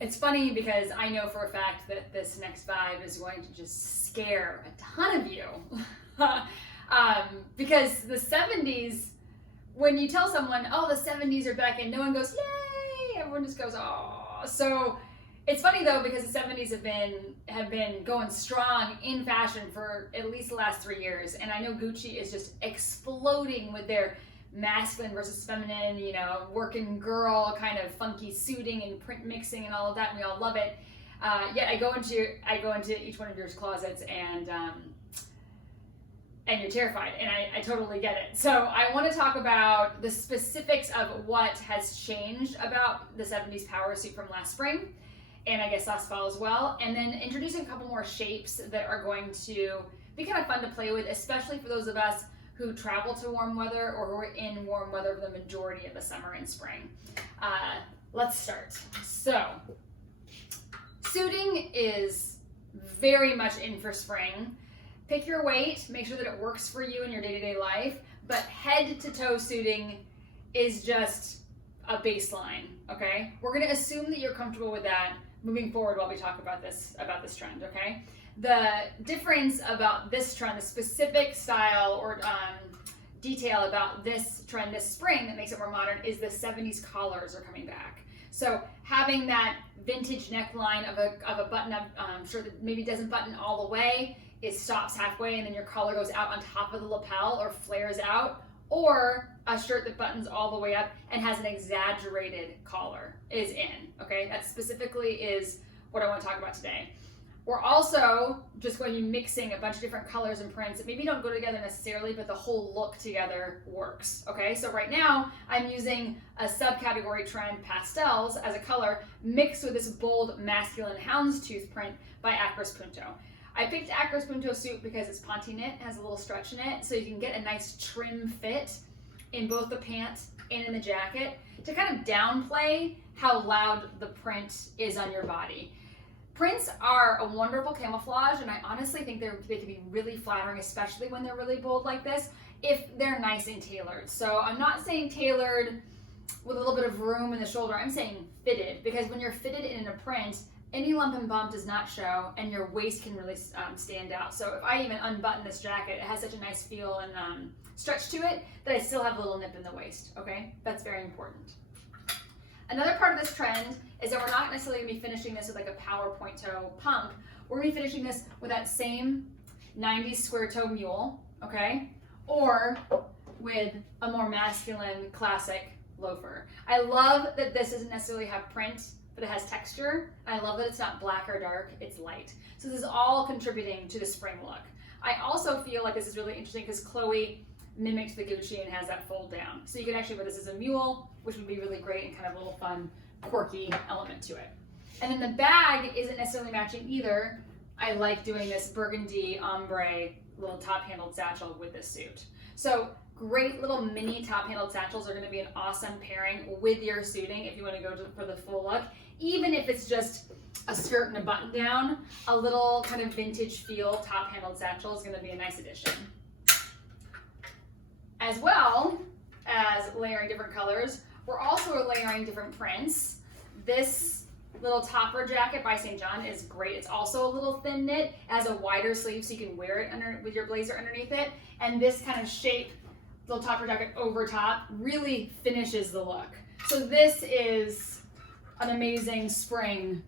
It's funny because I know for a fact that this next vibe is going to just scare a ton of you. Because the 70s, when you tell someone, oh, the 70s are back in, no one goes, yay! Everyone just goes, oh. So it's funny though, because the 70s have been going strong in fashion for at least the last 3 years. And I know Gucci is just exploding with their masculine versus feminine, you know, working girl kind of funky suiting and print mixing and all of that, and we all love it. Yet I go into each one of your closets and you're terrified, and I totally get it. So I want to talk about the specifics of what has changed about the 70s power suit from last spring, and I guess last fall as well, and then introducing a couple more shapes that are going to be kind of fun to play with, especially for those of us who travel to warm weather or who are in warm weather for the majority of the summer and spring. Let's start. So, suiting is very much in for spring. Pick your weight, make sure that it works for you in your day-to-day life, but head to toe suiting is just a baseline, okay? We're gonna assume that you're comfortable with that moving forward while we talk about this trend, okay? The difference about this trend, the specific style or detail about this trend this spring that makes it more modern is the 70s collars are coming back. So having that vintage neckline of a button-up shirt that maybe doesn't button all the way, it stops halfway and then your collar goes out on top of the lapel or flares out, or a shirt that buttons all the way up and has an exaggerated collar is in, okay? That specifically is what I want to talk about today. We're also just going to be mixing a bunch of different colors and prints that maybe don't go together necessarily, but the whole look together works, okay? So right now, I'm using a subcategory trend, pastels, as a color, mixed with this bold masculine houndstooth print by Acris Punto. I picked Acris Punto suit because it's ponte knit, has a little stretch in it, so you can get a nice trim fit in both the pants and in the jacket to kind of downplay how loud the print is on your body. Prints are a wonderful camouflage, and I honestly think they can be really flattering, especially when they're really bold like this, if they're nice and tailored. So I'm not saying tailored with a little bit of room in the shoulder, I'm saying fitted, because when you're fitted in a print, any lump and bump does not show, and your waist can really stand out. So if I even unbutton this jacket, it has such a nice feel and stretch to it that I still have a little nip in the waist, okay? That's very important. Another part of this trend is that we're not necessarily going to be finishing this with like a power point toe pump. We're going to be finishing this with that same 90s square toe mule, okay? Or with a more masculine classic loafer. I love that this doesn't necessarily have print, but it has texture. I love that it's not black or dark, it's light. So this is all contributing to the spring look. I also feel like this is really interesting because Chloe mimicked the Gucci and has that fold down. So you can actually wear this as a mule, which would be really great and kind of a little fun, quirky element to it. And then the bag isn't necessarily matching either. I like doing this burgundy ombre little top-handled satchel with this suit. So great little mini top-handled satchels are going to be an awesome pairing with your suiting if you want to go for the full look. Even if it's just a skirt and a button down, a little kind of vintage feel top-handled satchel is going to be a nice addition. As well as layering different colors, we're also layering different prints. This little topper jacket by St. John is great. It's also a little thin knit. It has a wider sleeve so you can wear it under with your blazer underneath it. And this kind of shape, little topper jacket over top, really finishes the look. So this is an amazing spring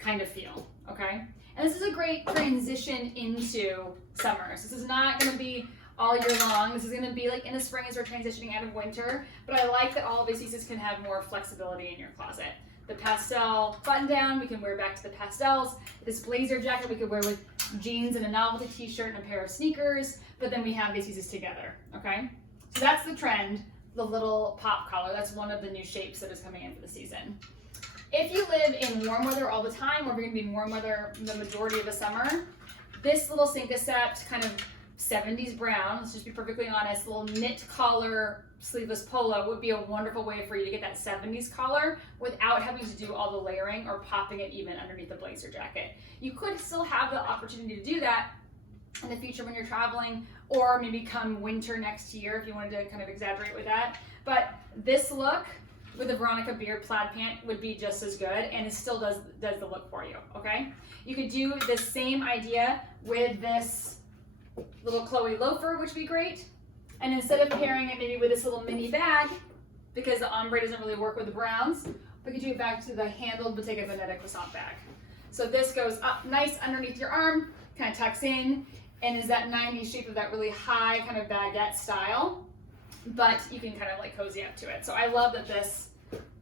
kind of feel, okay? And this is a great transition into summer. So this is not going to be all year long. This is going to be like in the spring as we're transitioning out of winter, but I like that all of these pieces can have more flexibility in your closet. The pastel button down, we can wear back to the pastels. This blazer jacket we could wear with jeans and a novelty t-shirt and a pair of sneakers, but then we have these pieces together, okay? So that's the trend, the little pop collar. That's one of the new shapes that is coming in for the season. If you live in warm weather all the time, or we're going to be in warm weather the majority of the summer, this little Cinquecept kind of 70s brown, let's just be perfectly honest, little knit collar sleeveless polo would be a wonderful way for you to get that 70s collar without having to do all the layering or popping it even underneath the blazer jacket. You could still have the opportunity to do that in the future when you're traveling, or maybe come winter next year if you wanted to kind of exaggerate with that. But this look with the Veronica Beard plaid pant would be just as good, and it still does the look for you, okay? You could do the same idea with this little Chloe loafer, which would be great. And instead of pairing it maybe with this little mini bag, because the ombre doesn't really work with the browns, we could do it back to the handled Bottega Veneta croissant bag. So this goes up nice underneath your arm, kind of tucks in, and is that 90s shape of that really high kind of baguette style, but you can kind of like cozy up to it. So I love that this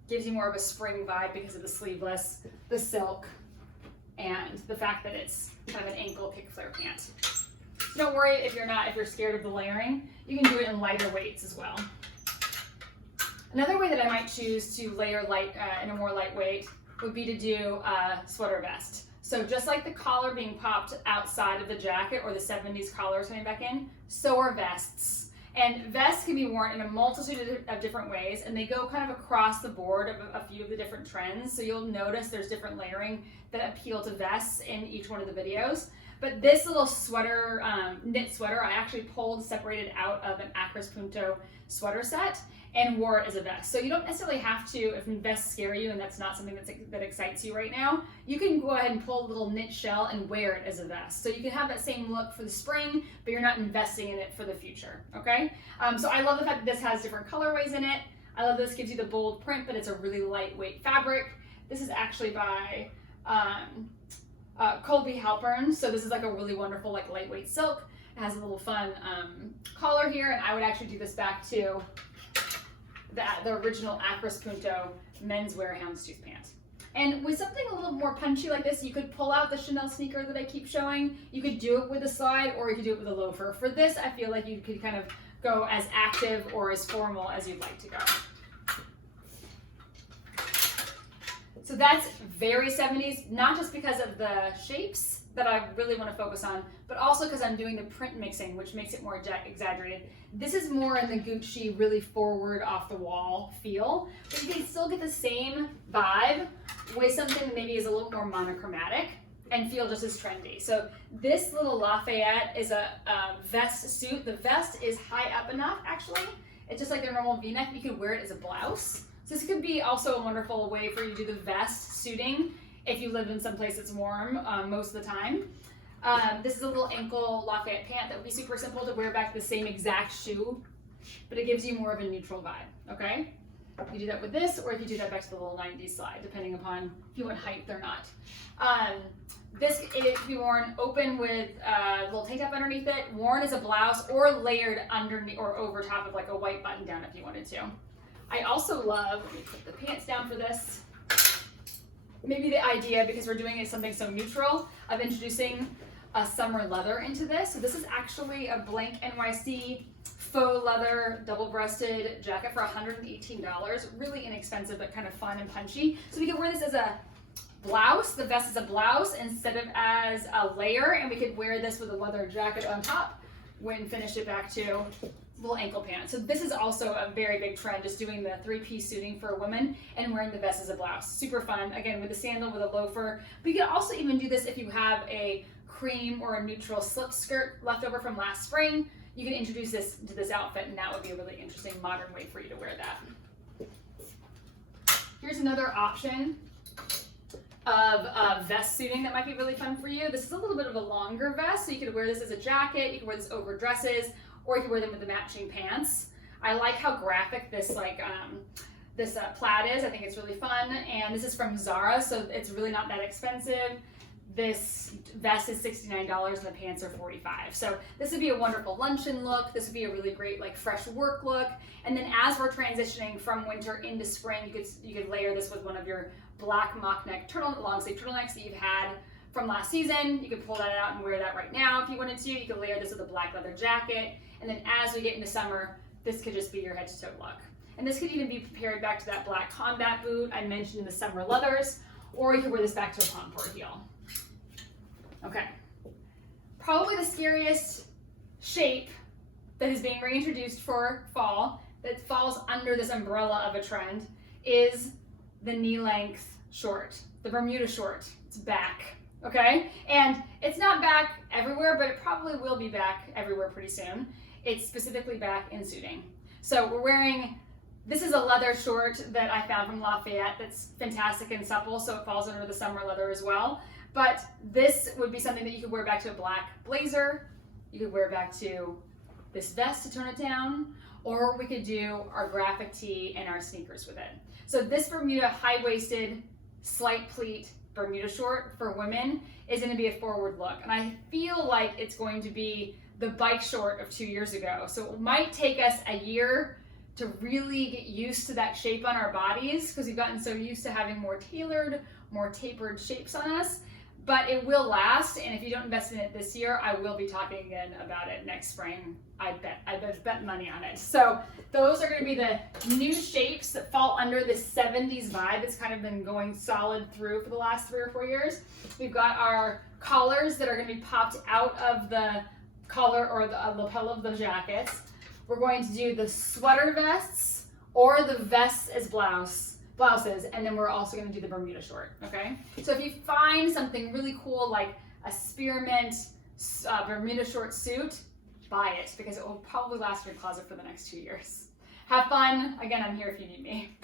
gives you more of a spring vibe because of the sleeveless, the silk, and the fact that it's kind of an ankle kick flare pant. Don't worry if you're scared of the layering. You can do it in lighter weights as well. Another way that I might choose to layer light in a more lightweight would be to do a sweater vest. So just like the collar being popped outside of the jacket, or the 70s collar coming back in, so are vests. And vests can be worn in a multitude of different ways, and they go kind of across the board of a few of the different trends. So you'll notice there's different layering that appeal to vests in each one of the videos. But this little sweater, knit sweater, I actually separated out of an Acris Punto sweater set and wore it as a vest. So you don't necessarily have to, if vests scare you and that's not something that excites you right now, you can go ahead and pull a little knit shell and wear it as a vest. So you can have that same look for the spring, but you're not investing in it for the future, okay? So I love the fact that this has different colorways in it. I love this gives you the bold print, but it's a really lightweight fabric. This is actually by Colby Halpern. So this is like a really wonderful like lightweight silk. It has a little fun collar here, and I would actually do this back to the original Acris Punto menswear houndstooth pant. And with something a little more punchy like this, you could pull out the Chanel sneaker that I keep showing. You could do it with a slide, or you could do it with a loafer. For this, I feel like you could kind of go as active or as formal as you'd like to go. So that's very 70s, not just because of the shapes that I really want to focus on, but also because I'm doing the print mixing, which makes it more exaggerated. This is more in the Gucci, really forward, off the wall feel, but you can still get the same vibe with something that maybe is a little more monochromatic and feel just as trendy. So this little Lafayette is a vest suit. The vest is high up enough, actually. It's just like their normal V-neck. You could wear it as a blouse. So this could be also a wonderful way for you to do the vest suiting if you live in some place that's warm most of the time. This is a little ankle Lafayette pant that would be super simple to wear back to the same exact shoe, but it gives you more of a neutral vibe, okay? You do that with this, or if you do that back to the little 90s slide, depending upon if you want height or not. This it can be worn open with a little tank top underneath it, worn as a blouse, or layered underneath or over top of like a white button down if you wanted to. I also love, let me put the pants down for this, maybe the idea, because we're doing something so neutral, of introducing a summer leather into this. So this is actually a blank NYC faux leather double-breasted jacket for $118. Really inexpensive, but kind of fun and punchy. So we can wear this as a blouse. The vest is a blouse instead of as a layer, and we could wear this with a leather jacket on top when finish it back to little ankle pants. So this is also a very big trend, just doing the three-piece suiting for a woman and wearing the vest as a blouse. Super fun, again, with a sandal, with a loafer. But you can also even do this if you have a cream or a neutral slip skirt left over from last spring. You can introduce this to this outfit, and that would be a really interesting modern way for you to wear that. Here's another option of vest suiting that might be really fun for you. This is a little bit of a longer vest, so you could wear this as a jacket, you could wear this over dresses, or you can wear them with the matching pants. I like how graphic this plaid is. I think it's really fun, and this is from Zara, so it's really not that expensive. This vest is $69 and the pants are $45. So this would be a wonderful luncheon look. This would be a really great like fresh work look. And then as we're transitioning from winter into spring, you could layer this with one of your black mock neck long sleeve turtlenecks that you've had from last season. You could pull that out and wear that right now if you wanted to. You could layer this with a black leather jacket. And then as we get into summer, this could just be your head to toe look. And this could even be paired back to that black combat boot I mentioned in the summer leathers, or you could wear this back to a contour heel. Okay, probably the scariest shape that is being reintroduced for fall, that falls under this umbrella of a trend, is the knee-length short, the Bermuda short. It's back, okay? And it's not back everywhere, but it probably will be back everywhere pretty soon. It's specifically back in suiting. So we're wearing This is a leather short that I found from Lafayette that's fantastic and supple, so it falls under the summer leather as well. But this would be something that you could wear back to a black blazer. You could wear back to this vest to tone it down, or we could do our graphic tee and our sneakers with it. So this Bermuda high-waisted, slight pleat Bermuda short for women is going to be a forward look. And I feel like it's going to be the bike short of 2 years ago. So it might take us a year to really get used to that shape on our bodies, because we've gotten so used to having more tailored, more tapered shapes on us. But it will last, and if you don't invest in it this year, I will be talking again about it next spring. I bet money on it. So those are going to be the new shapes that fall under this 70s vibe that's kind of been going solid through for the last 3 or 4 years. We've got our collars that are going to be popped out of the collar or the lapel of the jackets. We're going to do the sweater vests or the vests as blouses, and then we're also going to do the Bermuda short, okay? So if you find something really cool like a spearmint Bermuda short suit, buy it, because it will probably last in your closet for the next 2 years. Have fun. Again, I'm here if you need me.